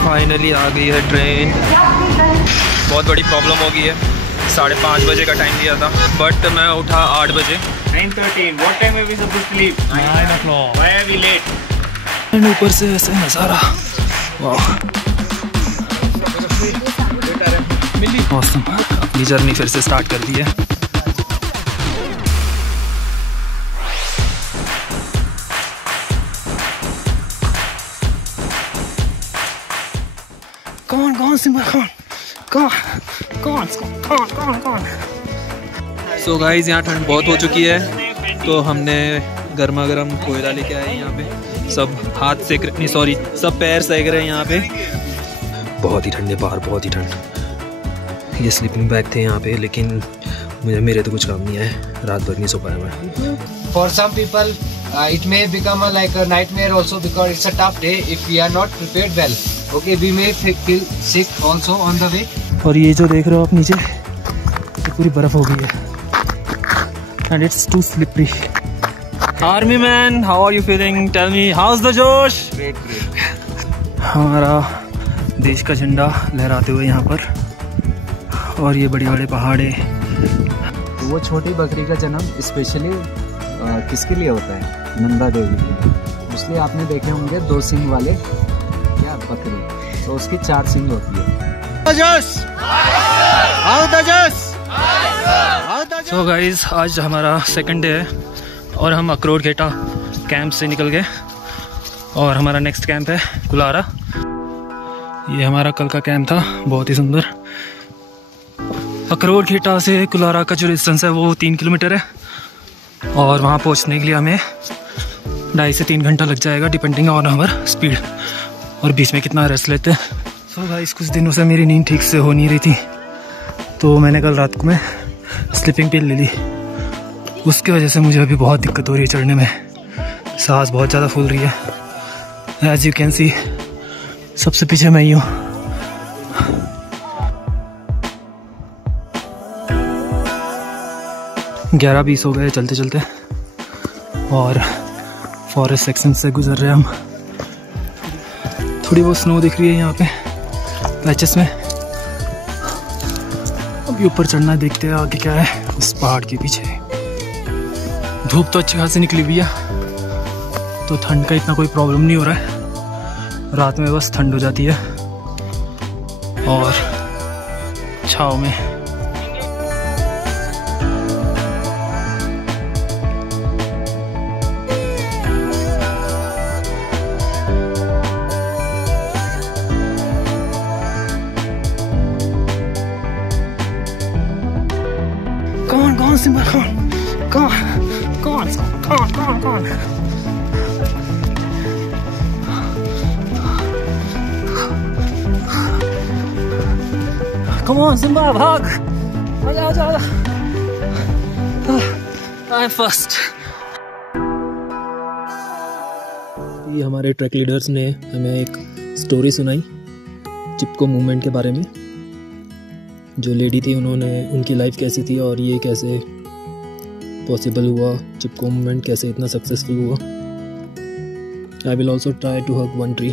Finally आ गई है train. बहुत बड़ी प्रॉब्लम हो गई है, 5:30 बजे का टाइम दिया था बट मैं उठा 8 बजे। 9:13. What time are we supposed to leave? 9 o'clock. Why are we late? ऊपर से ऐसे नज़ारा, वाह मौसम। अपनी जर्नी फिर से स्टार्ट कर दी है। कौन सिम्बा कौन। सो गाइस यहाँ ठंड बहुत हो चुकी है तो हमने गर्मा गर्म कोयला लेके आए यहाँ पे। सब हाथ सेक रहे, सॉरी सब पैर सेक रहे हैं यहाँ पे। बहुत ही ठंड है बाहर, बहुत ही ठंड। ये स्लीपिंग बैग थे यहाँ पे लेकिन मेरे तो कुछ काम नहीं है, रात भर नहीं सो पाया मैं। For some people it may become like a nightmare also because it's a tough day if we are not prepared well. Okay, we may feel sick also on the way. और ये जो देख रहे हो आप नीचे, तो पूरी बर्फ हो गई है and it's too slippery. Army man, how are you feeling? Tell me, how's the जोश? Great. हमारा देश का झंडा लहराते हुए यहाँ पर, और ये बड़े बड़े पहाड़े। वो छोटी बकरी का जन्म स्पेशली किसके लिए होता है? नंदा देवी के लिए। इसलिए आपने देखे होंगे 2 सींग वाले क्या बकरी, तो उसकी 4 सींग होती है। सो गाइज आज हमारा सेकंड डे है और हम अखरोट घेटा कैंप से निकल गए और हमारा नेक्स्ट कैंप है कुलारा। ये हमारा कल का कैंप था, बहुत ही सुंदर। अखरोट घेटा से कुलारा का जो डिस्टेंस है वो 3 किलोमीटर है और वहाँ पहुँचने के लिए हमें 2.5 से 3 घंटा लग जाएगा डिपेंडिंग ऑन आवर स्पीड, और बीच में कितना रेस्ट लेते हैं। सो गाइस कुछ दिनों से मेरी नींद ठीक से हो नहीं रही थी तो मैंने कल रात को मैं स्लीपिंग पिल ले ली। उसकी वजह से मुझे अभी बहुत दिक्कत हो रही है चढ़ने में, सांस बहुत ज़्यादा फूल रही है। एज यू कैन सी सबसे पीछे मैं ही हूँ। ग्यारह 20 हो गए चलते चलते और फॉरेस्ट सेक्शन से गुजर रहे हैं हम। थोड़ी बहुत स्नो दिख रही है यहाँ पे पैचेस में। अभी ऊपर चढ़ना, देखते हैं आगे क्या है उस पहाड़ के पीछे। धूप तो अच्छी खासी निकली हुई है तो ठंड का इतना कोई प्रॉब्लम नहीं हो रहा है। रात में बस ठंड हो जाती है और छाँव में। कौन सिम्बा कौन। Come on सिम्बा भाग, आजा। I'm first. ये हमारे ट्रैक लीडर्स ने हमें एक स्टोरी सुनाई चिपको मूवमेंट के बारे में। जो लेडी थी उनकी लाइफ कैसी थी और ये कैसे पॉसिबल हुआ, चिपको मूवमेंट कैसे इतना सक्सेसफुल हुआ। I will also try to hug 1 tree.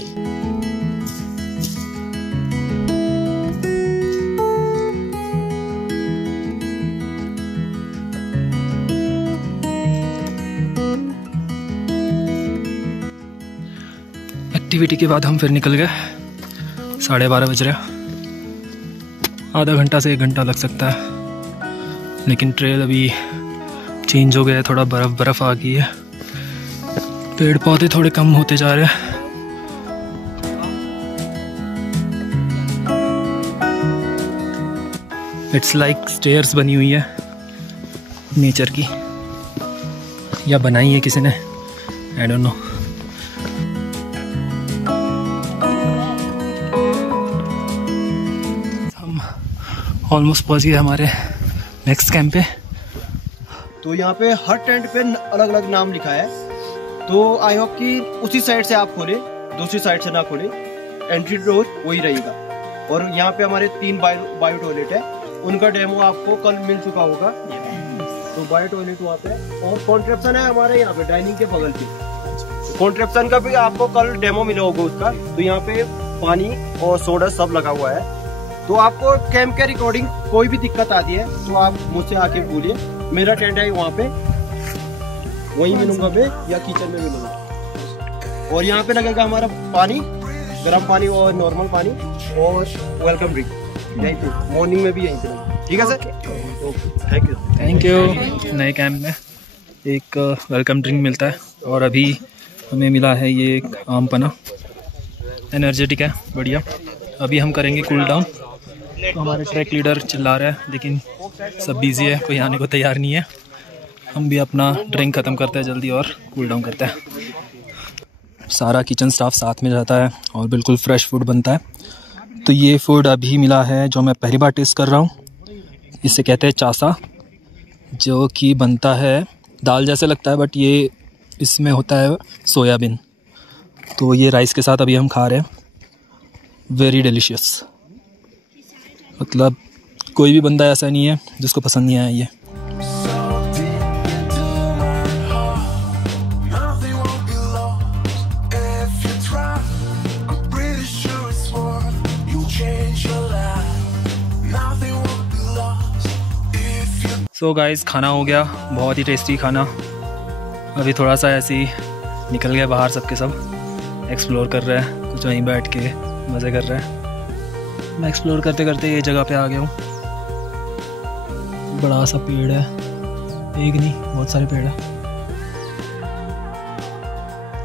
Activity के बाद हम फिर निकल गए। 12:30 बज रहे। आधा घंटा से 1 घंटा लग सकता है लेकिन ट्रेल अभी चेंज हो गया है, थोड़ा बर्फ आ गई है, पेड़ पौधे थोड़े कम होते जा रहे हैं। इट्स लाइक स्टेयर्स बनी हुई है नेचर की, या बनाई है किसी ने, आई डोंट नो। ऑलमोस्ट पहुंच गए हमारे नेक्स्ट कैंप पे। तो यहाँ पे हर टेंट पे अलग अलग नाम लिखा है, तो आई होप कि उसी साइड से आप खोले, दूसरी साइड से ना खोले, एंट्री डोर वही रहेगा। और यहाँ पे हमारे 3 बायो टॉयलेट है, उनका डेमो आपको कल मिल चुका होगा। तो बायो टॉयलेट वहाँ पे, और कॉन्ट्रेप्शन है हमारे यहाँ पे डाइनिंग के बगल पे। कॉन्ट्रेप्शन का भी आपको कल डेमो मिला होगा उसका। तो यहाँ पे पानी और सोडा सब लगा हुआ है। तो आपको कैंप के रिकॉर्डिंग कोई भी दिक्कत आती है तो आप मुझसे आके बोलिए। मेरा टेंट है वहाँ पे, वहीं मिलूंगा मैं या किचन में मिलूंगा। और यहाँ पे लगेगा हमारा पानी, गर्म पानी और नॉर्मल पानी और वेलकम ड्रिंक यहीं पे, मॉर्निंग में भी यहीं पे। ठीक है सर, थैंक यू। नए कैंप में एक वेलकम ड्रिंक मिलता है और अभी हमें मिला है ये एक आम पना, एनर्जेटिक है, बढ़िया। अभी हम करेंगे कूल डाउन। तो हमारे ट्रैक लीडर चिल्ला रहा है लेकिन सब बिजी है, कोई आने को तैयार नहीं है। हम भी अपना ड्रिंक ख़त्म करते हैं जल्दी और कूल डाउन करते हैं। सारा किचन स्टाफ साथ में रहता है और बिल्कुल फ्रेश फूड बनता है। तो ये फूड अभी मिला है जो मैं पहली बार टेस्ट कर रहा हूँ। इसे कहते हैं चासा, जो कि बनता है दाल जैसे लगता है बट ये इसमें होता है सोयाबीन। तो ये राइस के साथ अभी हम खा रहे हैं। वेरी डिलीशियस, मतलब कोई भी बंदा ऐसा नहीं है जिसको पसंद नहीं आया ये। सो गाइस, खाना हो गया, बहुत ही टेस्टी खाना। अभी थोड़ा सा ऐसे ही निकल गया बाहर, सबके सब एक्सप्लोर कर रहे हैं, कुछ वहीं बैठ के मज़े कर रहे हैं। मैं एक्सप्लोर करते करते ये जगह पे आ गया हूँ। बड़ा सा पेड़ है, एक नहीं बहुत सारे पेड़ है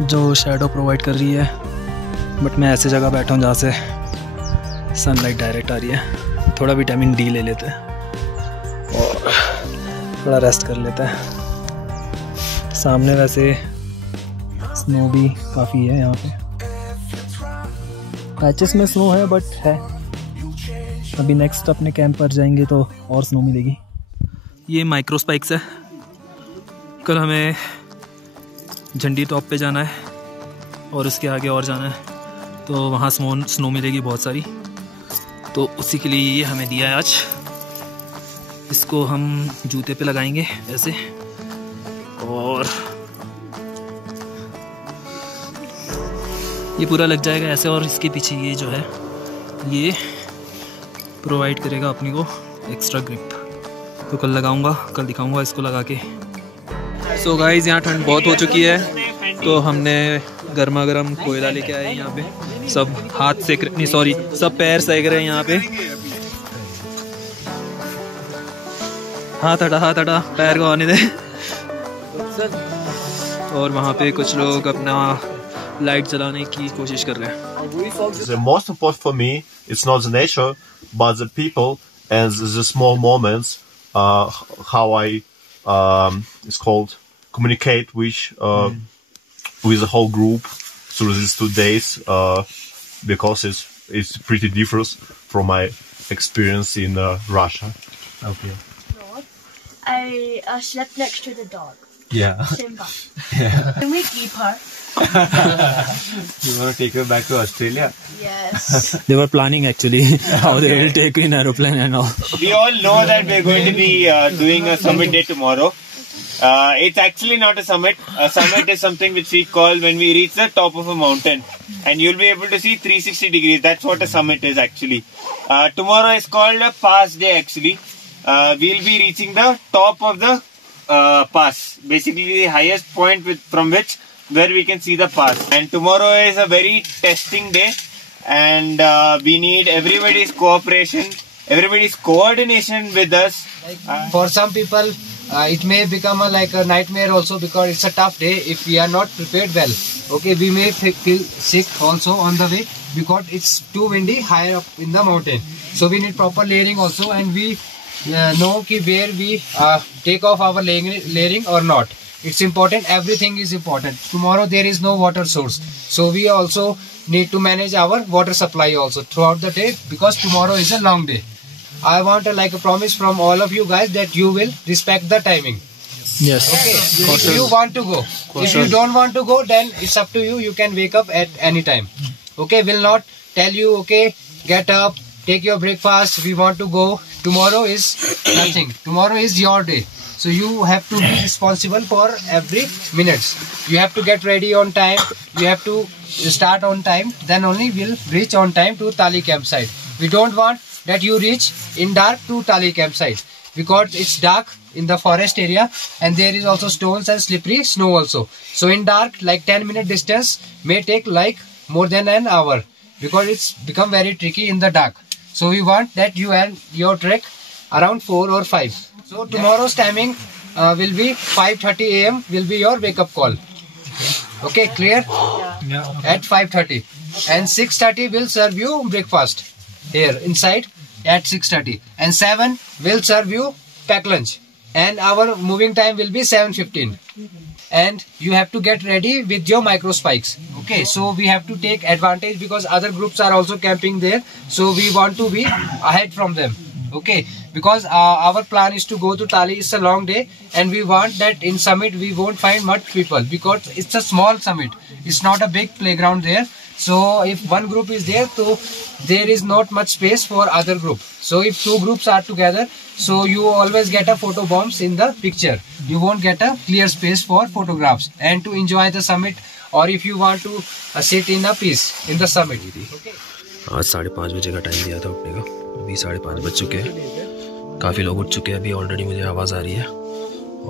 जो शैडो प्रोवाइड कर रही है। बट मैं ऐसे जगह बैठा हूँ जहाँ से सनलाइट डायरेक्ट आ रही है। थोड़ा विटामिन डी ले लेते हैं और थोड़ा रेस्ट कर लेता है। सामने वैसे स्नो भी काफ़ी है, यहाँ पे पैचेस में स्नो है बट है। अभी नेक्स्ट अपने कैंप पर जाएंगे तो और स्नो मिलेगी। ये माइक्रो स्पाइक्स है। कल हमें झंडी टॉप पे जाना है और उसके आगे और जाना है, तो वहाँ स्नो मिलेगी बहुत सारी। तो उसी के लिए ये हमें दिया है आज। इसको हम जूते पे लगाएंगे ऐसे, और ये पूरा लग जाएगा ऐसे। और इसके पीछे ये जो है ये प्रोवाइड करेगा अपने को एक्स्ट्रा ग्रिप। तो कल लगाऊंगा, कल दिखाऊंगा इसको लगा के। सो गाइस, यहाँ ठंड बहुत हो चुकी है तो हमने गर्मा गर्म कोयला लेके आए यहाँ पे। सब हाथ सेक नहीं, सॉरी, सब पैर सेक रहे हैं यहाँ पे। हाथ हटा, पैर को आने दे। और वहाँ पे कुछ लोग अपना लाइट जलाने की कोशिश कर रहे हैं। The most important for me, it's not the nature, but the people and the small moments. How I it's called communicate with the whole group through these 2 days, because it's pretty different from my experience in Russia. Okay. I slept next to the dog. Yeah. Simba. Yeah. Can we keep her? You want to take her back to Australia? Yes. They were planning actually how they will take in aeroplane and all. We all know that we're going to be doing a summit day tomorrow. It's actually not a summit. A summit is something which we call when we reach the top of a mountain, and you'll be able to see 360 degrees. That's what a summit is actually. Tomorrow is called a pass day actually. We'll be reaching the top of the pass, basically the highest point from which where we can see the pass. And tomorrow is a very testing day, and we need everybody's cooperation, everybody's coordination with us. For some people, it may become like a nightmare also, because it's a tough day if we are not prepared well. Okay, we may feel sick also on the way because it's too windy higher up in the mountain. So we need proper layering also, and we know where we take off our layering or not. It's important. Everything is important. Tomorrow there is no water source, so we also need to manage our water supply also throughout the day, because tomorrow is a long day. I want a promise from all of you guys that you will respect the timing. Yes. Okay. If you want to go, if you don't want to go, then it's up to you. You can wake up at any time. Okay. Will not tell you, okay, get up, take your breakfast, we want to go. Tomorrow is nothing. Tomorrow is your day. So you have to be responsible for every minutes. You have to get ready on time. You have to start on time. Then only we'll reach on time to Tali campsite. We don't want that you reach in dark to Tali campsite, because it's dark in the forest area and there is also stones and slippery snow also. So in dark, like 10-minute distance may take like more than an hour, because it's become very tricky in the dark. So we want that you end your trek around 4 or 5. So tomorrow's timing will be 5:30 AM will be your wake up call. Okay, clear? Yeah. At 5:30, and 6:30 will serve you breakfast here inside at 6:30, and 7 will serve you pack lunch, and our moving time will be 7:15. And you have to get ready with your micro spikes. Okay, so we have to take advantage because other groups are also camping there, so we want to be ahead from them. Okay, because our plan is to go to Tali. It's a long day and we want that in summit we won't find much people, because it's a small summit. It's not a big playground there. So if one group is there, so there is not much space for other group. So if 2 groups are together, so you always get a photo bombs in the picture. You won't get a clear space for photographs and to enjoy the summit, or if you want to sit in a peace in the summit. Okay. आज 5:30 बजे का time दिया था उठने का, अभी 5:30 बज चुके हैं। काफ़ी लोग उठ चुके हैं अभी ऑलरेडी, मुझे आवाज़ आ रही है,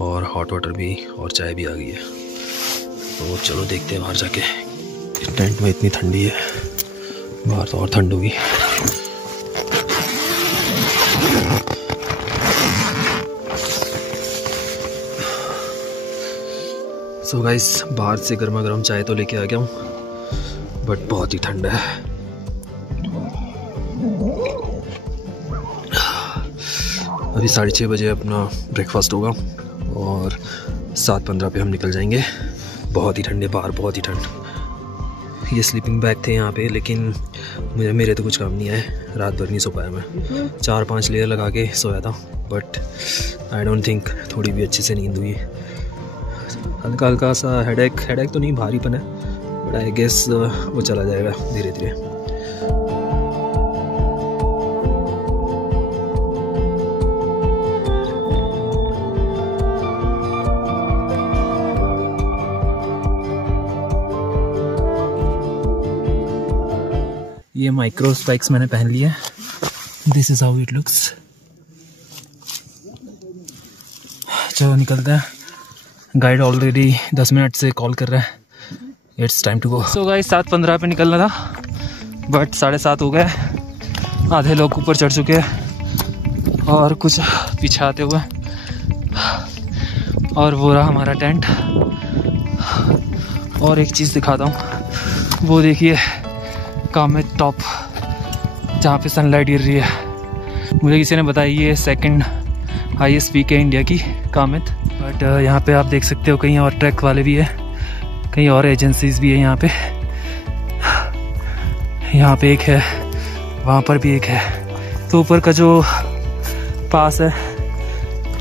और हॉट वाटर भी और चाय भी आ गई है। तो चलो देखते हैं बाहर जाके। टेंट में इतनी ठंडी है, बाहर तो और ठंड होगी। सो गाइस, बाहर से गर्मा गर्म चाय तो लेके आ गया हूँ, बट बहुत ही ठंड है। अभी 6:30 बजे अपना ब्रेकफास्ट होगा और 7:15 पे हम निकल जाएंगे। बहुत ही ठंड है बाहर, बहुत ही ठंड। ये स्लीपिंग बैग थे यहाँ पे, लेकिन मेरे तो कुछ काम नहीं आए, रात भर नहीं सो पाया मैं। 4-5 लेयर लगा के सोया था, बट आई डोंट थिंक थोड़ी भी अच्छे से नींद हुई। हल्का हल्का सा हेडेक तो नहीं, भारीपन है, बट आई गेस वो चला जाएगा धीरे धीरे। ये माइक्रो स्पाइक्स मैंने पहन लिए। This is how it looks. चलो निकलते हैं। गाइड ऑलरेडी 10 मिनट से कॉल कर रहा है, it's time to go. So guys, 7:15 पे निकलना था, बट 7:30 हो गए। आधे लोग ऊपर चढ़ चुके हैं और कुछ पीछे आते हुए, और वो रहा हमारा टेंट। और एक चीज़ दिखाता हूँ, वो देखिए कामेत टॉप, जहाँ पे सनलाइट गिर रही है। मुझे किसी ने बताया ये 2nd हाईएस्ट पीक है इंडिया की, कामेत। बट यहाँ पे आप देख सकते हो कहीं और ट्रैक वाले भी है, कहीं और एजेंसीज भी है। यहाँ पे एक है, वहाँ पर भी एक है। तो ऊपर का जो पास है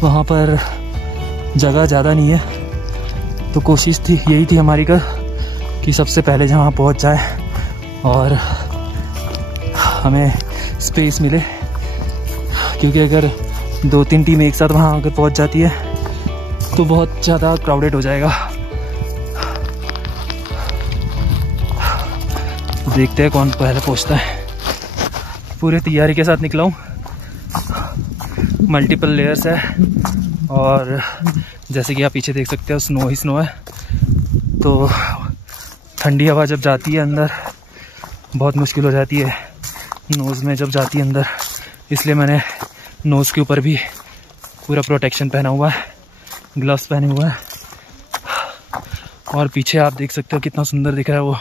वहाँ पर जगह ज़्यादा नहीं है, तो कोशिश थी यही थी हमारी कि सबसे पहले जहाँ पहुँच जाए और हमें स्पेस मिले, क्योंकि अगर 2-3 टीम एक साथ वहाँ अगर पहुँच जाती है तो बहुत ज़्यादा क्राउडेड हो जाएगा। देखते हैं कौन पहले पहुँचता है। पूरे तैयारी के साथ निकला हूँ, मल्टीपल लेयर्स है, और जैसे कि आप पीछे देख सकते हो स्नो ही स्नो है। तो ठंडी हवा जब जाती है अंदर बहुत मुश्किल हो जाती है, नोज़ में जब जाती है अंदर, इसलिए मैंने नोज़ के ऊपर भी पूरा प्रोटेक्शन पहना हुआ है, ग्लव्स पहने हुए हैं। और पीछे आप देख सकते हो कितना सुंदर दिख रहा है वो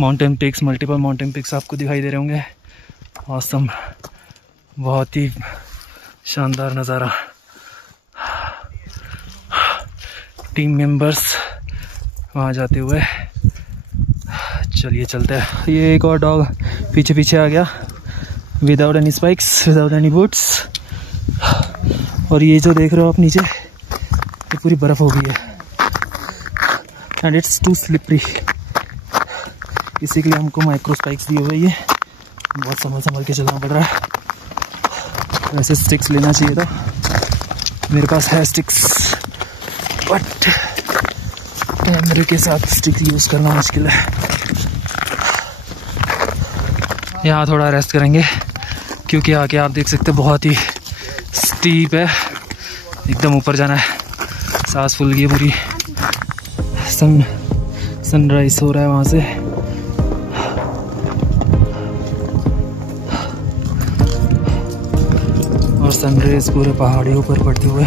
mountain peaks, multiple mountain peaks आपको दिखाई दे रहे होंगे। ऑसम, बहुत ही शानदार नज़ारा। टीम मेंबर्स वहाँ जाते हुए। चलिए चलते हैं। ये एक और डॉग पीछे पीछे आ गया, without any spikes, without any boots. और ये जो देख रहे हो आप नीचे, ये पूरी बर्फ़ हो गई है एंड इट्स टू स्लिपरी। इसी के लिए हमको माइक्रो स्पाइक्स दिए हुए, ये बहुत संभल के चलना पड़ रहा है। वैसे स्टिक्स लेना चाहिए था, मेरे पास है स्टिक्स, बट कैमरे के साथ स्टिक यूज़ करना मुश्किल है। यहाँ थोड़ा रेस्ट करेंगे क्योंकि आगे आप देख सकते हैं बहुत ही स्टीप है, एकदम ऊपर जाना है। सांस फूल गई पूरी। सनराइज हो रहा है वहाँ से। और सनराइज पूरे पहाड़ियों पर पड़ते हुए।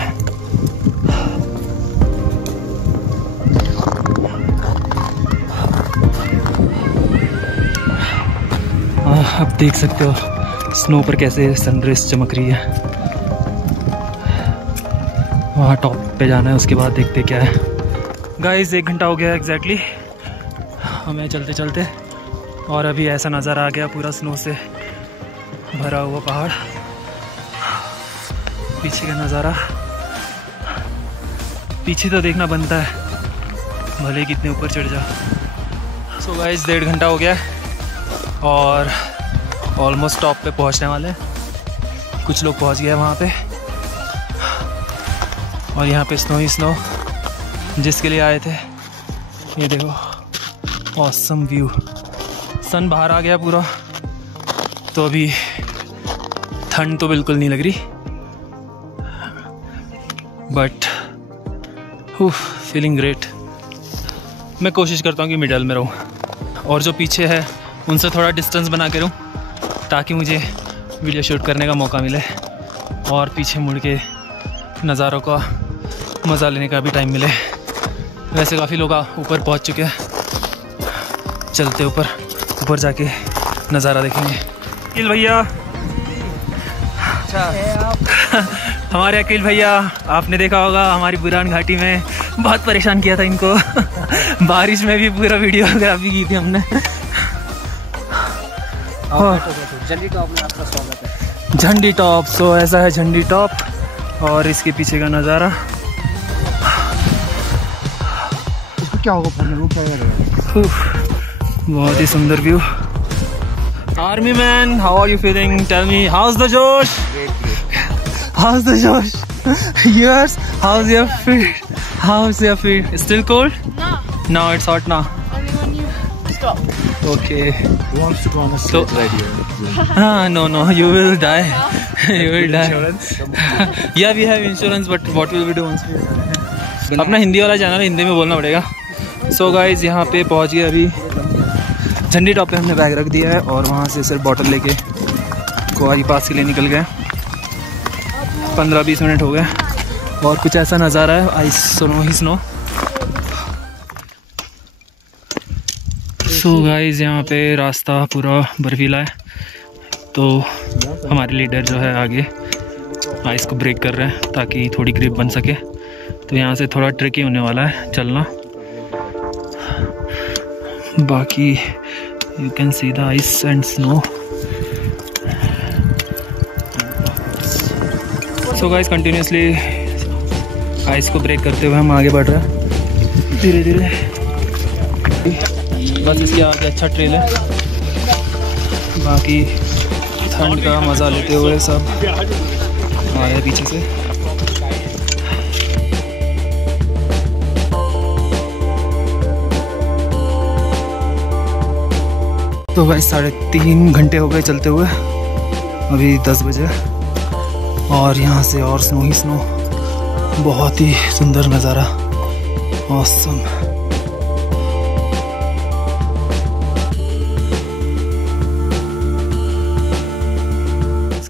आप देख सकते हो स्नो पर कैसे सनराइज चमक रही है। वहाँ टॉप पे जाना है, उसके बाद देखते क्या है। गाइस 1 घंटा हो गया एग्जैक्टली हमें चलते चलते, और अभी ऐसा नज़ारा आ गया पूरा स्नो से भरा हुआ पहाड़। पीछे का नज़ारा, पीछे तो देखना बनता है भले कितने ऊपर चढ़ जा। सो गाइस 1.5 घंटा हो गया और ऑलमोस्ट टॉप पे पहुंचने वाले हैं। कुछ लोग पहुंच गए वहाँ पे, और यहाँ पे स्नो ही स्नो जिसके लिए आए थे। ये देखो ऑसम व्यू, सन बाहर आ गया पूरा, तो अभी ठंड तो बिल्कुल नहीं लग रही, बट फीलिंग ग्रेट। मैं कोशिश करता हूँ कि मिडल में रहूँ, और जो पीछे है उनसे थोड़ा डिस्टेंस बना के रहूँ ताकि मुझे वीडियो शूट करने का मौका मिले और पीछे मुड़ के नज़ारों का मज़ा लेने का भी टाइम मिले। वैसे काफ़ी लोग ऊपर पहुंच चुके हैं, चलते ऊपर जाके नज़ारा देखेंगे। अकील भैया, हमारे अकील भैया, आपने देखा होगा हमारी बुरान घाटी में बहुत परेशान किया था इनको बारिश में भी पूरा वीडियोग्राफी की थी हमने। झंडी टॉप में आपका स्वागत है। झंडी टॉप, सो ऐसा है झंडी टॉप, और इसके पीछे का नज़ारा। क्या होगा बहुत ही सुंदर view. Army man, how are you feeling? Tell me, how's the josh? How's the josh? Yours? How's your feet? How's your feet? Still cold? No. No, it's hot now. Only when you stop. Okay. He wants to go on a sled right here. No, you will die. You will die. Yeah, we have insurance, but what will we do once we die? अपना हिंदी वाला channel Hindi में बोलना पड़ेगा। So guys यहाँ पे पहुँच गए, अभी झंडी टॉप पे हमने बैग रख दिया है, और वहाँ से सिर्फ बॉटल लेके कुआरी पास के लिए निकल गए। 15-20 मिनट हो गए, और कुछ ऐसा नज़ारा है, आइस स्नो ही स्नो। सो गाइज यहाँ पे रास्ता पूरा बर्फीला है, तो हमारे लीडर जो है आगे आइस को ब्रेक कर रहे हैं ताकि थोड़ी ग्रिप बन सके। तो यहाँ से थोड़ा ट्रिकी होने वाला है चलना, बाकी you can see the ice and snow. So guys continuously ice को ब्रेक करते हुए हम आगे बढ़ रहे हैं धीरे धीरे। बस इसके आगे अच्छा ट्रेल है, बाकी ठंड का मज़ा लेते हुए सब आ रहे हैं पीछे से। तो गाइस 3.5 घंटे हो गए चलते हुए, अभी 10 बजे, और यहाँ से और स्नो ही स्नो। बहुत ही सुंदर नज़ारा, ऑसम।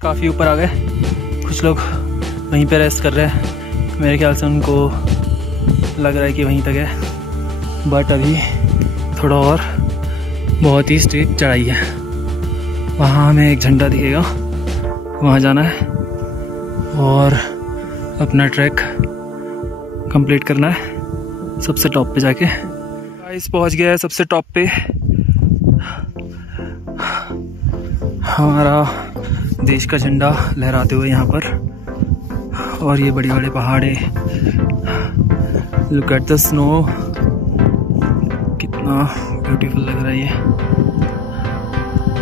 काफ़ी ऊपर आ गए, कुछ लोग वहीं पे रेस्ट कर रहे हैं। मेरे ख्याल से उनको लग रहा है कि वहीं तक है, बट अभी थोड़ा और बहुत ही स्ट्रेट चढ़ाई है। वहाँ हमें एक झंडा दिखेगा, वहाँ जाना है और अपना ट्रैक कंप्लीट करना है सबसे टॉप पे जाके। गाइस पहुँच गया है सबसे टॉप पे। हमारा देश का झंडा लहराते हुए यहाँ पर, और ये बड़े बड़े पहाड़े। लुक एट द स्नो, कितना ब्यूटीफुल लग रहा है ये।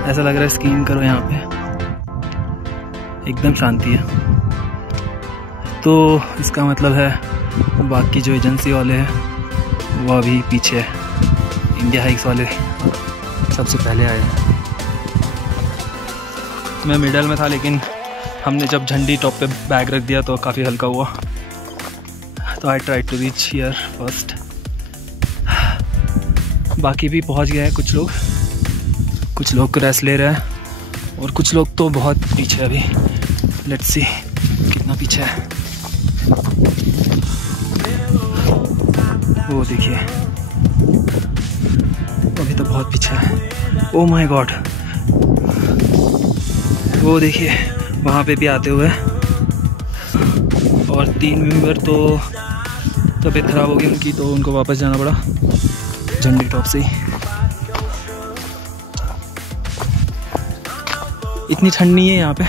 ऐसा लग रहा है स्कीइंग करो यहाँ पे, एकदम शांति है। तो इसका मतलब है बाकी जो एजेंसी वाले हैं वो अभी पीछे है। इंडिया हाइक्स वाले सबसे पहले आए हैं। मैं मिडल में था, लेकिन हमने जब झंडी टॉप पे बैग रख दिया तो काफ़ी हल्का हुआ, तो I try to reach here first. बाकी भी पहुंच गए हैं कुछ लोग रेस्ट ले रहे हैं और कुछ लोग तो बहुत पीछे अभी। लेट्स सी कितना पीछे है। वो देखिए अभी तो बहुत पीछे है। ओह माय गॉड, वो देखिए वहाँ पे भी आते हुए। और 3 मेंबर तो तबीयत ख़राब हो गई उनकी, तो उनको वापस जाना पड़ा झंडी टॉप से ही। इतनी ठंड नहीं है यहाँ पे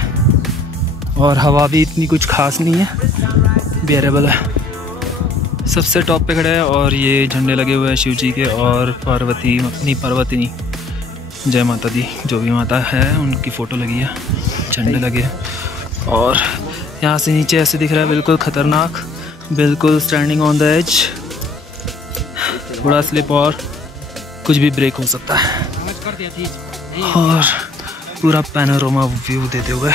और हवा भी इतनी कुछ खास नहीं है, बेरेबल है। सबसे टॉप पे खड़े हैं और ये झंडे लगे हुए हैं शिव जी के और पार्वती जय माता दी, जो भी माता है उनकी फ़ोटो लगी है, झंडे लगे हैं। और यहाँ से नीचे ऐसे दिख रहा है बिल्कुल ख़तरनाक, बिल्कुल स्टैंडिंग ऑन द एज, थोड़ा स्लिप और कुछ भी ब्रेक हो सकता है। और पूरा पैनोरामा व्यू देते हुए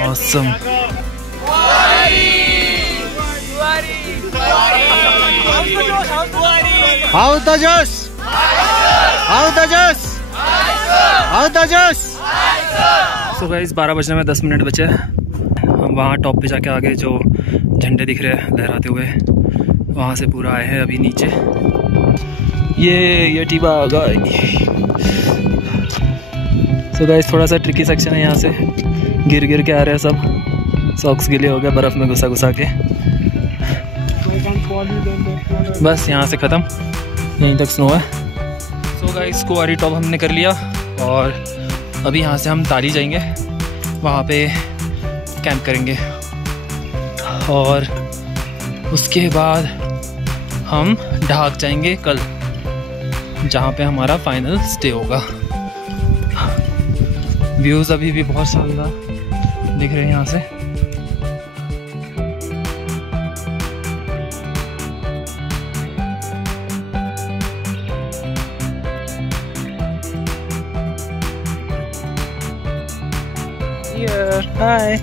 ऑसम। सो गाइस 12 बजने में 10 मिनट बचे। हम वहाँ टॉप पे जाके आगे जो झंडे दिख रहे हैं लहराते हुए, वहाँ से पूरा आए हैं अभी नीचे। ये टीबा आ गई। सो गाइस थोड़ा सा ट्रिकी सेक्शन है, यहाँ से गिर के आ रहे हैं सब, सॉक्स गिले हो गए बर्फ़ में घुसा के। बस यहाँ से ख़त्म, यहीं तक स्नो है। सो गाइस कुंवारी टॉप हमने कर लिया और अभी यहाँ से हम ताली जाएंगे, वहाँ पे कैंप करेंगे और उसके बाद हम ढाक जाएंगे कल, जहाँ पे हमारा फाइनल स्टे होगा। व्यूज़ अभी भी बहुत शानदार दिख रहे हैं यहाँ से। हाय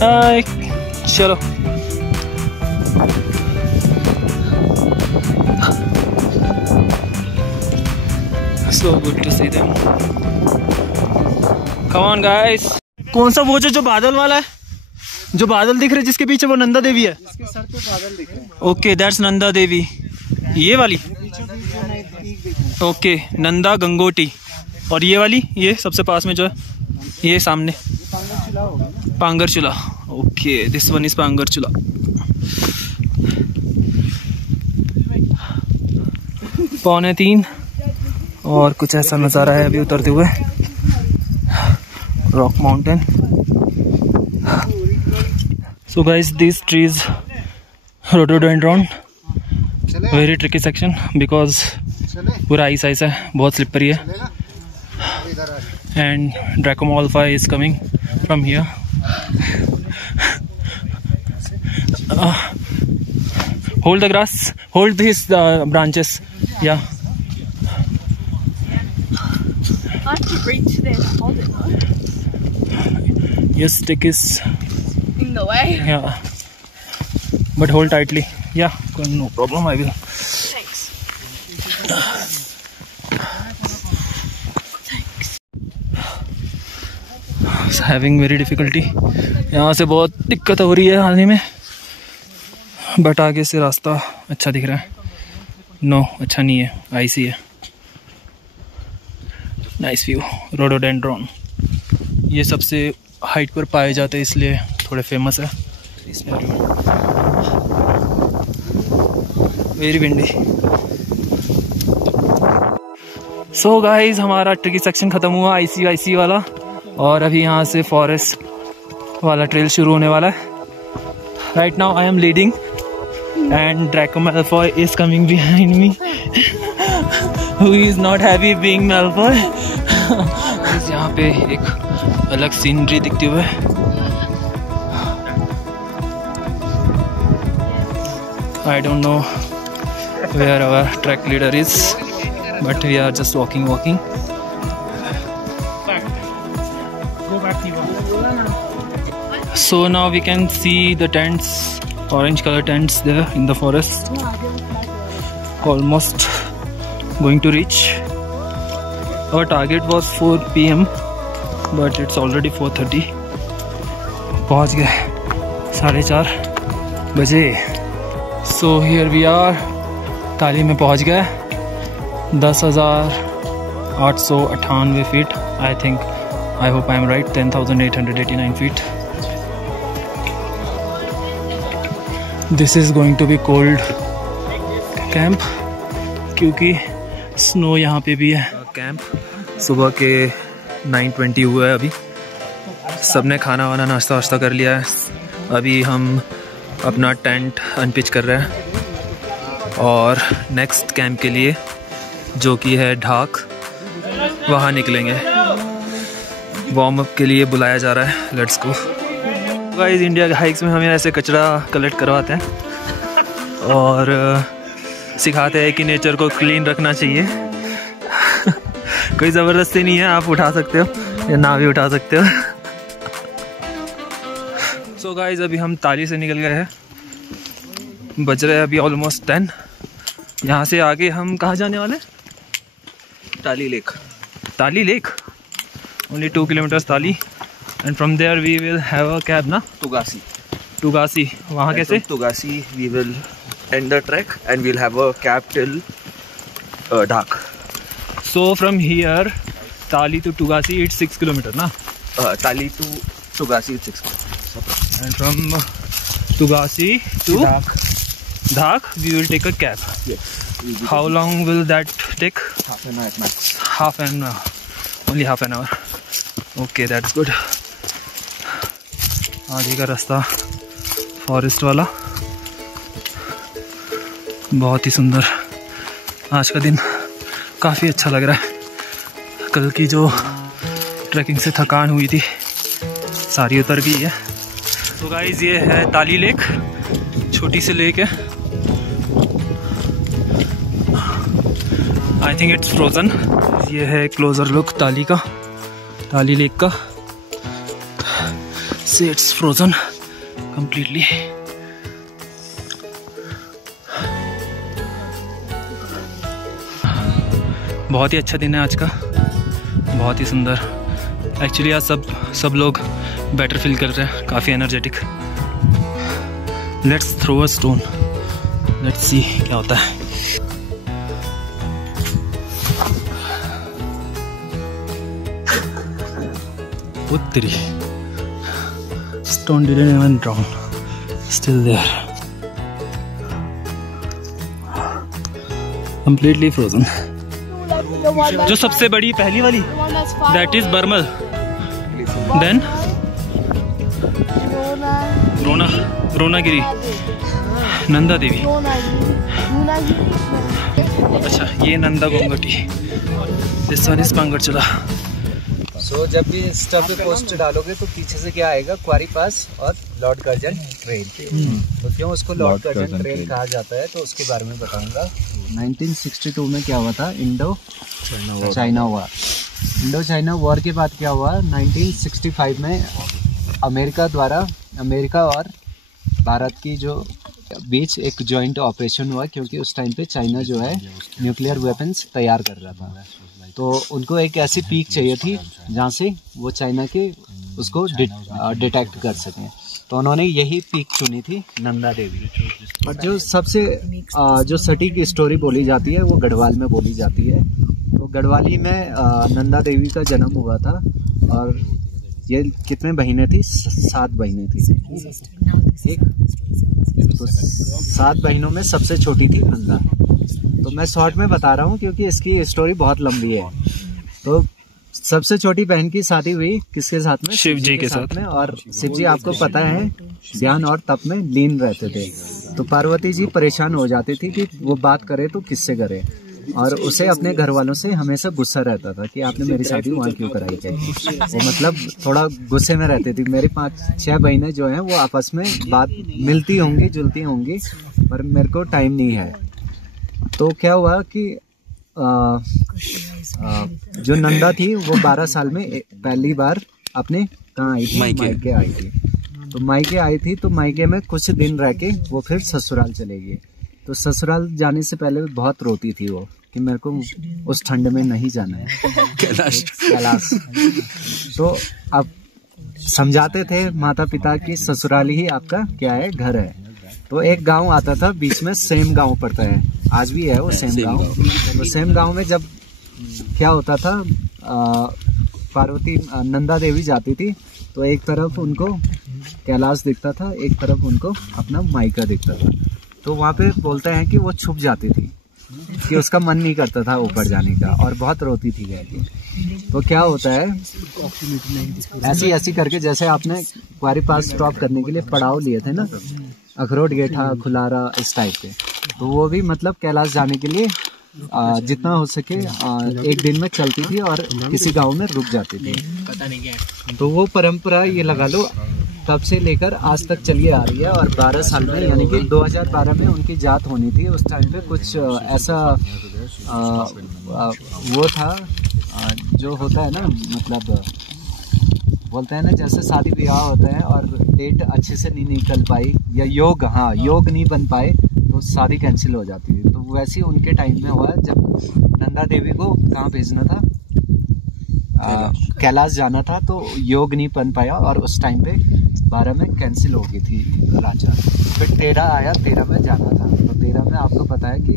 हाय, चलो so good to see them. Come on guys. कौन सा वो जो बादल वाला है, जो बादल दिख रहे जिसके पीछे, वो नंदा देवी है। इसके सर पे बादल दिख रहे हैं। ओके दैट्स नंदा देवी, ये वाली। ओके नंदा गंगोटी। और ये वाली, ये सबसे पास में जो है, ये सामने पांगर चूल्हा। Okay this one is Pangar चूल्हा। पौने 3 और कुछ ऐसा नज़ारा है अभी उतरते हुए rock mountain. So guys this trees rhododendron, very tricky section because पूरा आइस है, बहुत स्लिपरी है। एंड ड्रैकोमोल्फा is coming from here. Hold the grass, hold this branches, या I have to reach there to hold it though. your stick is In the way. yeah, but hold tightly. Yeah, no problem, I will. Thanks. Having very difficulty. यहाँ से बहुत दिक्कत हो रही है आने में, बट आगे से रास्ता अच्छा दिख रहा है। नो अच्छा नहीं है, आईसी है। Nice view, rhododendron. ये सबसे हाइट पर पाए जाते हैं इसलिए थोड़े फेमस है। Very windy. सो गाइज हमारा ट्रिकी सेक्शन ख़त्म हुआ, आईसी वाला, और अभी यहाँ से फॉरेस्ट वाला ट्रेल शुरू होने वाला है। Right now I am leading and Draco Malfoy is coming behind me who is not happy being Malfoy। यहाँ पे एक अलग सीनरी दिखती हुई है। I don't know where our track leader is, but we are just walking. So now we can see the tents, orange color tents there in the forest. Almost going to reach. Our target was 4 PM, but it's already 4:30. पहुँच गए 4:30 बजे। So here we are, ताली में पहुँच गए। 10,898 feet. I hope I am right. 10,889 feet. This is going to be cold camp क्योंकि snow यहाँ पे भी है। कैंप सुबह के 9:20 हुआ है अभी। सबने खाना वाना नाश्ता वाश्ता कर लिया है। अभी हम अपना टेंट अनपिच कर रहे हैं और नेक्स्ट कैंप के लिए जो कि है ढाक, वहाँ निकलेंगे। वार्म अप के लिए बुलाया जा रहा है। Let's go guys. India hikes में हमें ऐसे कचरा कलेक्ट करवाते हैं और सिखाते हैं कि नेचर को क्लीन रखना चाहिए। कोई ज़बरदस्ती नहीं है, आप उठा सकते हो या ना भी उठा सकते हो। सो गाइस अभी हम ताली से निकल गए हैं। बज रहे हैं अभी ऑलमोस्ट 10। यहाँ से आगे हम कहाँ जाने वाले? Tali lake only 2 kilometers Tali. And from there we will have a cab ना टुगासी। वहाँ कैसे? Tugasi we will end the trek and we'll have a cab till Dhak. So from here Tali to Tugasi it's 6 kilometers na? Tali to Tugasi it's 6 kilometers. And from Tugasi to Dhak we will take a cab. Yes. How long will that take? Half an hour at max. Only half an hour. Okay, that's good. आगे का रास्ता forest वाला बहुत ही सुंदर। आज का दिन काफ़ी अच्छा लग रहा है। कल की जो ट्रैकिंग से थकान हुई थी सारी उतर गई है। तो गाइस ये है ताली लेक, छोटी सी लेक है। I think it's frozen. ये है क्लोजर लुक ताली लेक का। से इट्स फ्रोजन कंप्लीटली। बहुत ही अच्छा दिन है आज का, बहुत ही सुंदर। एक्चुअली आज सब लोग बेटर फील कर रहे हैं, काफ़ी energetic. Let's throw a stone, let's see क्या होता है। उत्तरी stone didn't even drown, still there, completely frozen. जो सबसे बड़ी पहली वाली that is Bermal, then Ronagiri, Nanda Devi. अच्छा ये Nanda Ghunti, this one is Pangarchulla. सो जब भी इंस्टा पे पोस्ट डालोगे तो पीछे से क्या आएगा? क्वारी पास और लॉर्ड कर्जन ट्रेल। तो क्यों उसको लॉर्ड कर्जन ट्रेल कहा जाता है तो उसके बारे में बताऊंगा। 1962 में क्या हुआ था? इंडो चाइना वॉर के बाद क्या हुआ? 1965 में अमेरिका और भारत की जो बीच एक जॉइंट ऑपरेशन हुआ, क्योंकि उस टाइम पे चाइना जो है न्यूक्लियर वेपन्स तैयार कर रहा था। तो उनको एक ऐसी पीक चाहिए थी जहाँ से वो चाइना के उसको डिटेक्ट कर सकें। तो उन्होंने यही पीक चुनी थी, नंदा देवी। और जो सबसे जो सटीक स्टोरी बोली जाती है वो गढ़वाल में बोली जाती है। तो गढ़वाली में नंदा देवी का जन्म हुआ था। और ये कितने बहनें थी? 7 बहनें थी। तो 7 बहनों में सबसे छोटी थी नंदा। तो मैं शॉर्ट में बता रहा हूँ क्योंकि इसकी स्टोरी बहुत लंबी है। तो सबसे छोटी बहन की शादी हुई किसके साथ में? शिव जी के साथ में। और शिव जी आपको पता है ध्यान और तप में लीन रहते थे। तो पार्वती जी परेशान हो जाती थी कि वो बात करे तो किससे करे। और उसे अपने घर वालों से हमेशा गुस्सा रहता था कि आपने मेरी शादी वहाँ क्यों कराई थी। वो मतलब थोड़ा गुस्से में रहती थी। मेरी 5-6 बहनें जो हैं वो आपस में बात मिलती होंगी जुलती होंगी, पर मेरे को टाइम नहीं है। तो क्या हुआ कि जो नंदा थी वो 12 साल में पहली बार अपने कहाँ आई थी, मायके आई थी। तो मायके आई थी तो मायके में कुछ दिन रह के वो फिर ससुराल चले गई। तो ससुराल जाने से पहले बहुत रोती थी वो कि मेरे को उस ठंड में नहीं जाना है कैलाश। तो अब समझाते थे माता पिता की ससुराल ही आपका क्या है, घर है। तो एक गांव आता था बीच में, सेम गांव पड़ता है, आज भी है वो सेम गांव। तो सेम गांव में जब क्या होता था, पार्वती नंदा देवी जाती थी तो एक तरफ उनको कैलाश दिखता था, एक तरफ उनको अपना मायका दिखता था। तो वहाँ पे बोलते हैं कि वो छुप जाती थी कि उसका मन नहीं करता था ऊपर जाने का और बहुत रोती थी गई। तो क्या होता है, ऐसी करके जैसे आपने कुंवारी पास स्टॉप करने के लिए पड़ाव लिए थे ना, अखरोट गेठा खुलारा इस टाइप के, तो वो भी मतलब कैलाश जाने के लिए जितना हो सके एक दिन में चलती थी और किसी गांव में रुक जाती थी। तो वो परंपरा ये लगा लो तब से लेकर आज तक चली आ रही है। और 12 साल में यानी कि 2012 में उनकी जात होनी थी। उस टाइम पे कुछ ऐसा वो था जो होता है ना, मतलब बोलते हैं ना जैसे शादी ब्याह होता है और डेट अच्छे से नहीं निकल पाई या योग नहीं बन पाए तो शादी कैंसिल हो जाती थी। तो वैसे ही उनके टाइम में हुआ जब नंदा देवी को कहाँ भेजना था, कैलाश जाना था, तो योग नहीं बन पाया और उस टाइम पे 12 में कैंसिल हो गई थी राजा। फिर 13 आया, 13 में जाना था। तो 13 में आपको पता है कि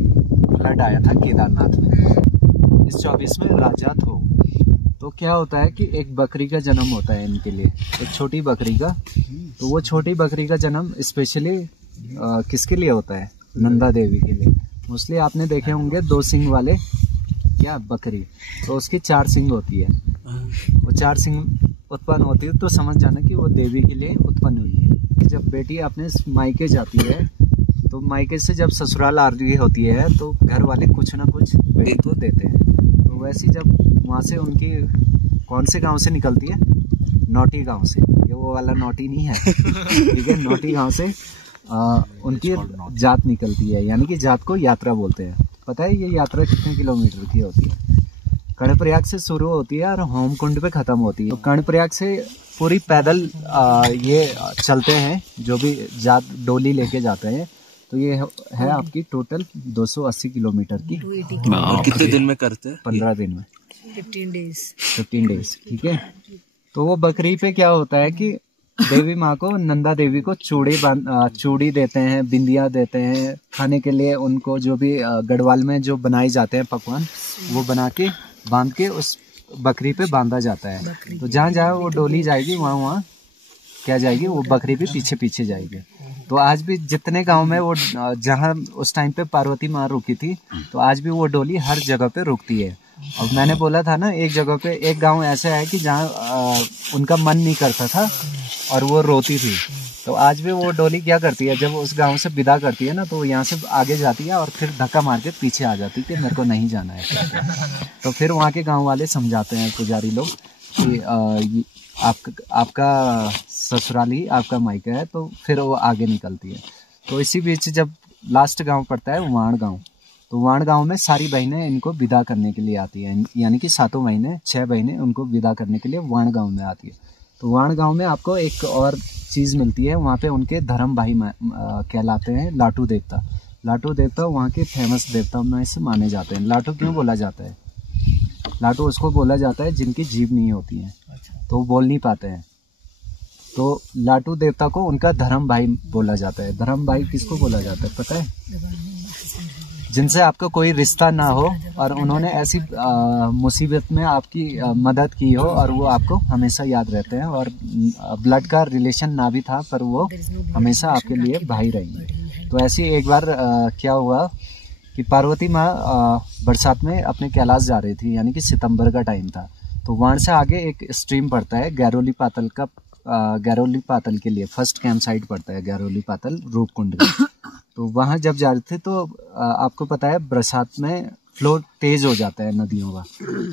फ्लड आया था केदारनाथ में। इस 24 में राजा हो। तो क्या होता है कि एक बकरी का जन्म होता है इनके लिए, एक छोटी बकरी का। तो वो छोटी बकरी का जन्म स्पेशली किसके लिए होता है, नंदा देवी के लिए। मोस्टली आपने देखे होंगे 2 सिंग वाले या बकरी, तो उसकी 4 सिंग होती है। वो 4 सिंग उत्पन्न होती है तो समझ जाना कि वो देवी के लिए उत्पन्न हुई है। जब बेटी अपने मायके जाती है तो मायके से जब ससुराल आ रही होती है तो घर वाले कुछ ना कुछ बेटी को देते हैं। तो वैसे जब वहाँ से उनकी कौन से गांव से निकलती है, नौटी गांव से, ये वो वाला नौटी नहीं है ठीक है, नौटी गांव से उनकी जात निकलती है, यानी कि जात को यात्रा बोलते हैं। पता है ये यात्रा कितने किलोमीटर की होती है? कर्णप्रयाग से शुरू होती है और होमकुंड पे खत्म होती है। तो कर्णप्रयाग से पूरी पैदल ये चलते हैं, जो भी जात डोली लेके जाते हैं। तो ये है आपकी टोटल 280 किलोमीटर की। कितने दिन में करते हैं? 15 दिन में, 15 डेज ठीक है। तो वो बकरी पे क्या होता है कि देवी माँ को, नंदा देवी को चूड़ी देते हैं, बिंदिया देते हैं खाने के लिए। उनको जो भी गढ़वाल में जो बनाए जाते हैं पकवान, वो बना के बांध के उस बकरी पे बांधा जाता है। तो जहाँ जहाँ वो डोली जाएगी वहाँ क्या जाएगी, वो बकरी भी पीछे पीछे जाएगी। तो आज भी जितने गांव में वो जहाँ उस टाइम पे पार्वती माँ रुकी थी, तो आज भी वो डोली हर जगह पे रुकती है। और मैंने बोला था ना, एक जगह पे एक गांव ऐसा है कि जहाँ उनका मन नहीं करता था और वो रोती थी। तो आज भी वो डोली क्या करती है, जब उस गांव से विदा करती है ना, तो यहाँ से आगे जाती है और फिर धक्का मार के पीछे आ जाती है कि मेरे को नहीं जाना है। तो फिर वहाँ के गांव वाले समझाते हैं, पुजारी लोग, कि आपका ससुराल ही आपका मायका है। तो फिर वो आगे निकलती है। तो इसी बीच जब लास्ट गांव पड़ता है वाण गांव, तो वाण गांव में सारी बहनें इनको विदा करने के लिए आती हैं, यानी कि 7 बहनें 6 बहनें उनको विदा करने के लिए वाण गांव में आती है। तो वाण गांव में आपको एक और चीज़ मिलती है, वहाँ पे उनके धर्म भाई कहलाते हैं लाटू देवता। लाटू देवता वहाँ के फेमस देवता में से माने जाते हैं। लाटू क्यों बोला जाता है? लाटू उसको बोला जाता है जिनकी जीभ नहीं होती है, तो वो बोल नहीं पाते हैं। तो लाटू देवता को उनका धर्म भाई बोला जाता है। धर्म भाई किसको बोला जाता है पता है? जिनसे आपका कोई रिश्ता ना हो और उन्होंने ऐसी मुसीबत में आपकी मदद की हो और वो आपको हमेशा याद रहते हैं। और ब्लड का रिलेशन ना भी था पर वो हमेशा आपके लिए भाई रहेंगे। तो ऐसे एक बार क्या हुआ कि पार्वती माँ बरसात में अपने कैलाश जा रही थी, यानी कि सितंबर का टाइम था। तो वहाँ से आगे एक स्ट्रीम पड़ता है गैरोली पातल का, गैरोली पातल के लिए फर्स्ट कैंप साइट पड़ता है गैरोली पातल रूपकुंड का। तो वहाँ जब जा रहे थे तो आपको पता है बरसात में फ्लो तेज हो जाता है नदियों का।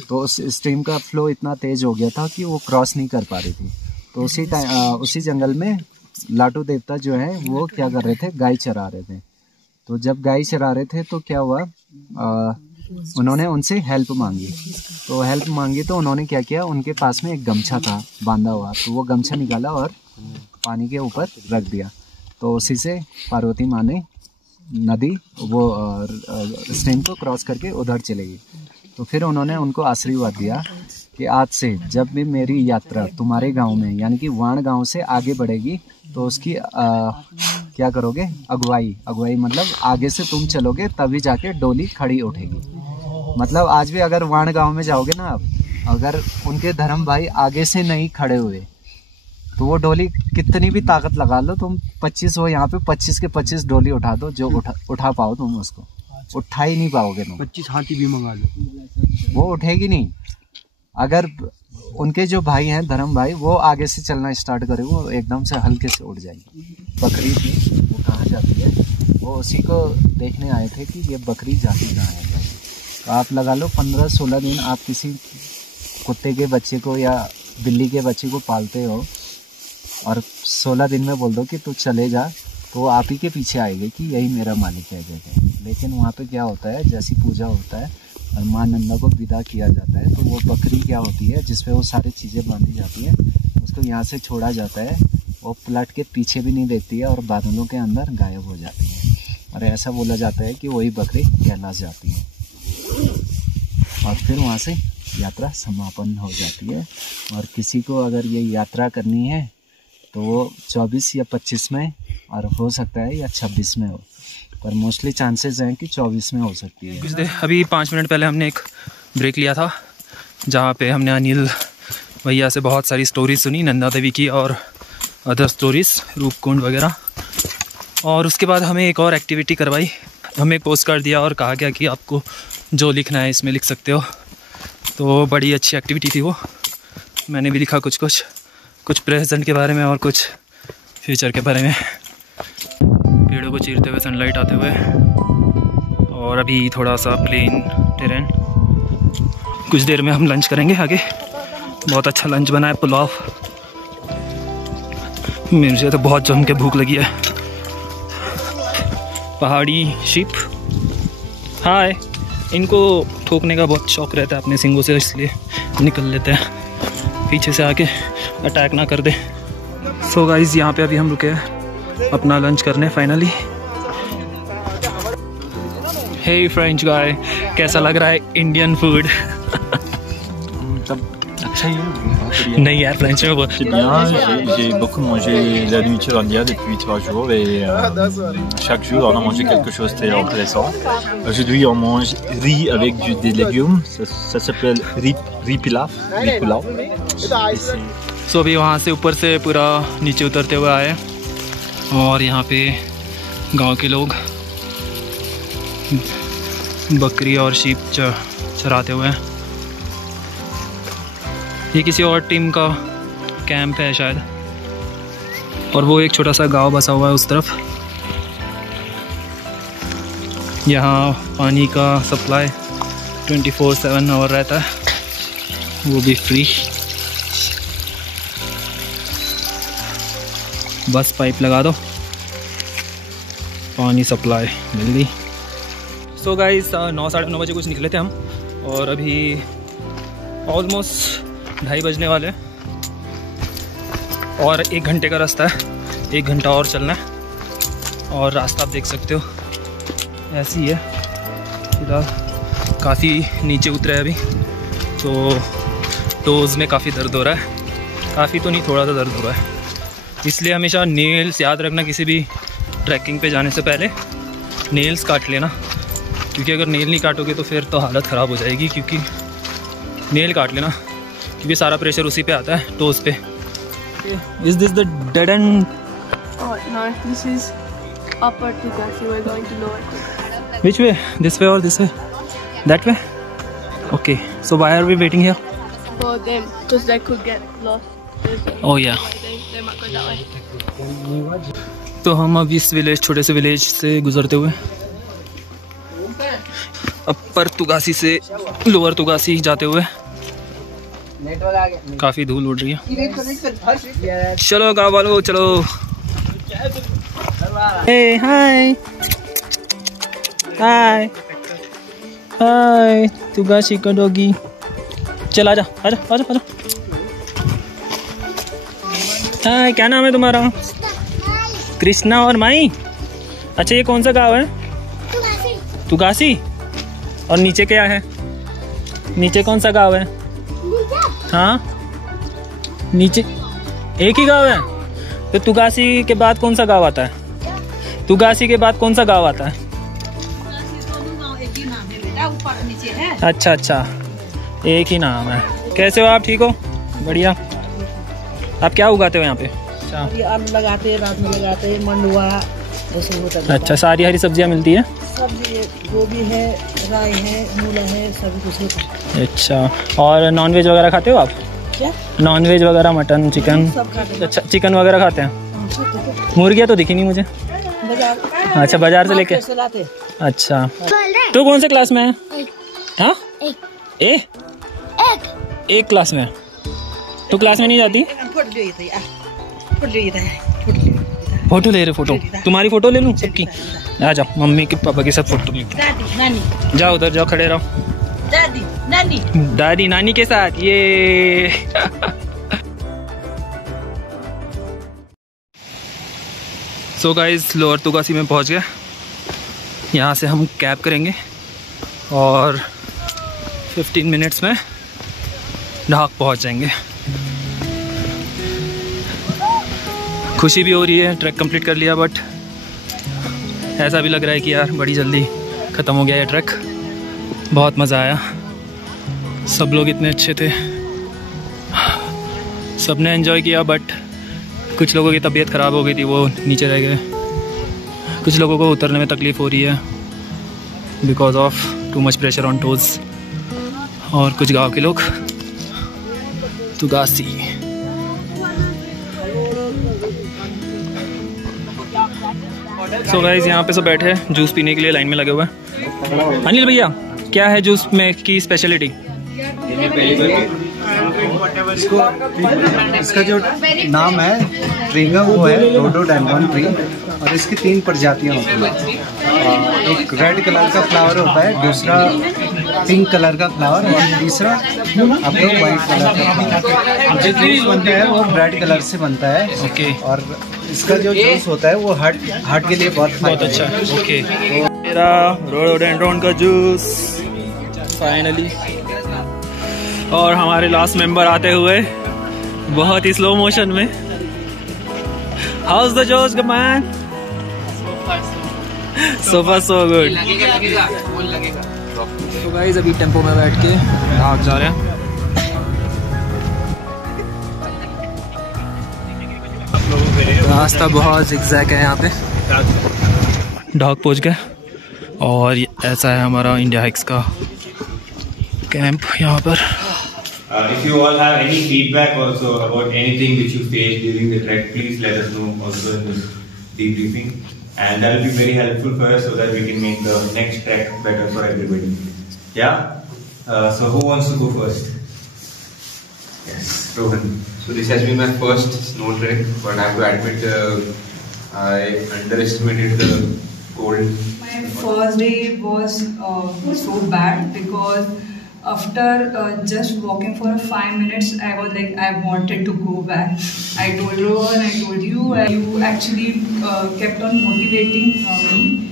तो उस स्ट्रीम का फ्लो इतना तेज हो गया था कि वो क्रॉस नहीं कर पा रही थी। तो उसी जंगल में लाटू देवता जो है वो क्या कर रहे थे, गाय चरा रहे थे। तो जब गाय चरा रहे थे तो क्या हुआ, उन्होंने उनसे हेल्प मांगी। तो हेल्प मांगी तो उन्होंने क्या किया, उनके पास में एक गमछा था बांधा हुआ, तो वो गमछा निकाला और पानी के ऊपर रख दिया। तो उसी से पार्वती माँ ने नदी वो स्ट्रीम को क्रॉस करके उधर चले गई। तो फिर उन्होंने उनको आशीर्वाद दिया कि आज से जब भी मेरी यात्रा तुम्हारे गांव में यानी कि वाण गांव से आगे बढ़ेगी तो उसकी क्या करोगे, अगुवाई मतलब आगे से तुम चलोगे तभी जाके डोली खड़ी उठेगी। मतलब आज भी अगर वाण गांव में जाओगे ना आप, अगर उनके धर्म भाई आगे से नहीं खड़े हुए तो वो डोली कितनी भी ताकत लगा लो तुम, 25 हो यहाँ पे, 25 के 25 डोली उठा दो, जो उठा पाओ तुम उसको उठा ही नहीं पाओगे तुम। 25 हाथी भी मंगा लो, वो उठेगी नहीं। अगर उनके जो भाई हैं धर्म भाई, वो आगे से चलना स्टार्ट करे वो एकदम से हल्के से उठ जाएगी। बकरी थी वो कहाँ जाती है, वो उसी को देखने आए थे कि ये बकरी जाती कहाँ है। तो आप लगा लो 15-16 दिन आप किसी कुत्ते के बच्चे को या बिल्ली के बच्चे को पालते हो और 16 दिन में बोल दो कि तू चले जा, तो वो आप ही के पीछे आएगी कि यही मेरा मालिक है जगह। लेकिन वहाँ पे क्या होता है, जैसी पूजा होता है और माँ नंदा को विदा किया जाता है, तो वो बकरी क्या होती है जिसपे वो सारी चीज़ें बांधी जाती है, उसको यहाँ से छोड़ा जाता है, वो पलट के पीछे भी नहीं देखती है और बादलों के अंदर गायब हो जाती है। और ऐसा बोला जाता है कि वही बकरी कहला जाती है। और फिर वहाँ से यात्रा समापन हो जाती है। और किसी को अगर ये यात्रा करनी है तो वो 24 या 25 में, और हो सकता है या 26 में हो, पर मोस्टली चांसेस हैं कि 24 में हो सकती है। कुछ देर अभी 5 मिनट पहले हमने एक ब्रेक लिया था, जहाँ पे हमने अनिल भैया से बहुत सारी स्टोरीज सुनी, नंदा देवी की और अदर स्टोरीज, रूपकुंड वगैरह। और उसके बाद हमें एक और एक्टिविटी करवाई, हमें एक पोस्ट कार्ड दिया और कहा गया कि आपको जो लिखना है इसमें लिख सकते हो। तो बड़ी अच्छी एक्टिविटी थी वो। मैंने भी लिखा कुछ प्रेजेंट के बारे में और कुछ फ्यूचर के बारे में। पेड़ों को चीरते हुए सनलाइट आते हुए, और अभी थोड़ा सा प्लेन टेरेन। कुछ देर में हम लंच करेंगे आगे। बहुत अच्छा लंच बना है, पुलाव। मुझे तो बहुत जम के भूख लगी है। पहाड़ी शीप, हाय। इनको ठोकने का बहुत शौक रहता है अपने सींगों से, इसलिए निकल लेते हैं पीछे से आके, अटैक ना कर दे। सो गाइस, यहाँ पे अभी हम रुके हैं अपना लंच करने फाइनली। हे फ्रेंच गाय, कैसा लग रहा है इंडियन फूड? अच्छा ही है। नहीं यार, फ्रेंच में बहुत C'est bien, j'ai beaucoup mangé la nourriture indienne depuis 3 jours et chaque jour on a mangé quelque chose de intéressant. Aujourd'hui on mange riz avec des légumes, ça s'appelle riz pilaf. सो अभी वहाँ से ऊपर से पूरा नीचे उतरते हुए आए, और यहाँ पे गांव के लोग बकरी और शीप चराते हुए हैं। ये किसी और टीम का कैंप है शायद, और वो एक छोटा सा गांव बसा हुआ है उस तरफ। यहाँ पानी का सप्लाई 24/7 आवर रहता है, वो भी फ्री। बस पाइप लगा दो, पानी सप्लाई मिल गई। सो गाइस, 9-9:30 बजे कुछ निकले थे हम, और अभी ऑलमोस्ट 2:30 बजने वाले, और 1 घंटे का रास्ता है, 1 घंटा और चलना है। और रास्ता आप देख सकते हो ऐसी है फिलहाल। काफ़ी नीचे उतरे हैं अभी, तो टोज़ में काफ़ी दर्द हो रहा है। काफ़ी तो नहीं, थोड़ा सा दर्द हो रहा है। इसलिए हमेशा नेल्स याद रखना, किसी भी ट्रैकिंग पे जाने से पहले नेल्स काट लेना, क्योंकि अगर नेल नहीं काटोगे तो फिर तो हालत ख़राब हो जाएगी। क्योंकि नेल काट लेना, क्योंकि सारा प्रेशर उसी पे आता है, टोज पे। Is this the dead and? No, this is upper Tigasi. We're going to lower Tigasi. Which way? This way or this way? That way? Okay. So why are we waiting here? For them, because they could get lost. Oh yeah. They might go that way. तो हम अब इस village, छोटे से village से गुजरते हुए अपर तुगासी से लोअर तुगासी जाते हुए काफी धूल उड़ रही है। चलो गाँव वालों चलो। हाय हाय हाय तुगासी का डॉगी। चल आजा आजा आजा आजा। हाय क्या नाम है तुम्हारा? कृष्णा और माई। अच्छा ये कौन सा गाँव है? तुगासी। और नीचे क्या है? नीचे कौन सा गाँव है? हाँ नीचे एक ही गाँव है। तो तुगासी के बाद कौन सा गाँव आता है? तुगासी के बाद कौन सा गाँव आता है? अच्छा अच्छा एक ही नाम है। कैसे हो आप? ठीक हो? बढ़िया। आप क्या उगाते हो यहाँ पे? आलू लगाते हैं, रात में लगाते हैं, मंडुआ। अच्छा सारी हरी सब्जियाँ मिलती है? सब्जी गोभी है, राई है, मूला है, सभी कुछ है। अच्छा और नॉनवेज वगैरह खाते हो आप? क्या नॉनवेज वगैरह मटन चिकन? सब खाते हैं। अच्छा चिकन वगैरह खाते हैं? मुर्गियाँ तो दिखी नहीं मुझे। बाजार अच्छा बाजार से लेके। अच्छा तो कौन से क्लास में है? हाँ एक क्लास में। तो क्लास में नहीं जाती? फोटो ले रहे? फोटो तुम्हारी फोटो ले लूं सबकी? आ जाओ मम्मी के पापा के साथ फोटो ले। जाओ उधर जाओ, खड़े रहो। दादी नानी दादी नानी के साथ ये। सो गाइस लोअर तुगासी में पहुंच गए। यहाँ से हम कैब करेंगे और 15 मिनट्स में ढाक पहुंच जाएंगे। खुशी भी हो रही है, ट्रैक कंप्लीट कर लिया, बट ऐसा भी लग रहा है कि यार बड़ी जल्दी ख़त्म हो गया ये ट्रैक। बहुत मज़ा आया, सब लोग इतने अच्छे थे, सब ने एंजॉय किया, बट कुछ लोगों की तबीयत ख़राब हो गई थी, वो नीचे रह गए। कुछ लोगों को उतरने में तकलीफ़ हो रही है because of too much pressure on toes. और कुछ गांव के लोग तुगासी। सो गाइस यहाँ पे सब बैठे हैं जूस पीने के लिए, लाइन में लगे हुए हैं। अनिल भैया क्या है जूस में की स्पेशलिटी? इसका जो नाम है ट्रीगा वो है रोडोडेंड्रॉन ट्री, और इसकी 3 प्रजातियां होती हैं। एक रेड कलर का फ्लावर होता है, दूसरा पिंक कलर का फ्लावर, और तीसरा आपको वाइट कलर का फ्लावर। जो जूस बनता है वो रेड कलर से बनता है। ओके। और इसका जो जूस होता है वो हार्ट के लिए बहुत अच्छा। ओके मेरा रोडोडेंड्रॉन का जूस फाइनली। और हमारे लास्ट मेंबर आते हुए बहुत ही स्लो मोशन में। हाउस द जोश मैन? सो फार सो गुड। तो गाइस अभी टेंपो में बैठ के भाग जा रहे हैं। रास्ता बहुत जिगजैग है यहाँ पे। ढाक पहुँच गए और ऐसा है हमारा इंडिया हाइक्स का कैंप यहाँ पर। If you all have any feedback also about anything which you faced during the trek, please let us know also in this debriefing, and that will be very helpful for us so that we can make the next trek better for everybody. Yeah. So who wants to go first? Yes, Rohan. So this has been my first snow trek, but I have to admit I underestimated the cold. My first day was so bad because after just walking for 5 minutes, I was like, I wanted to go back. I told Rohan, I told you, you actually kept on motivating me.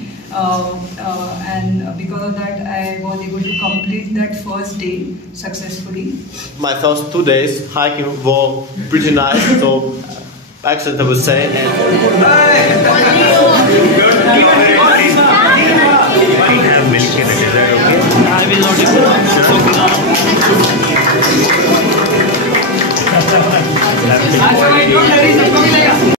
And because of that, I was able to complete that first day successfully. My first 2 days hiking were pretty nice, so excellent I would say.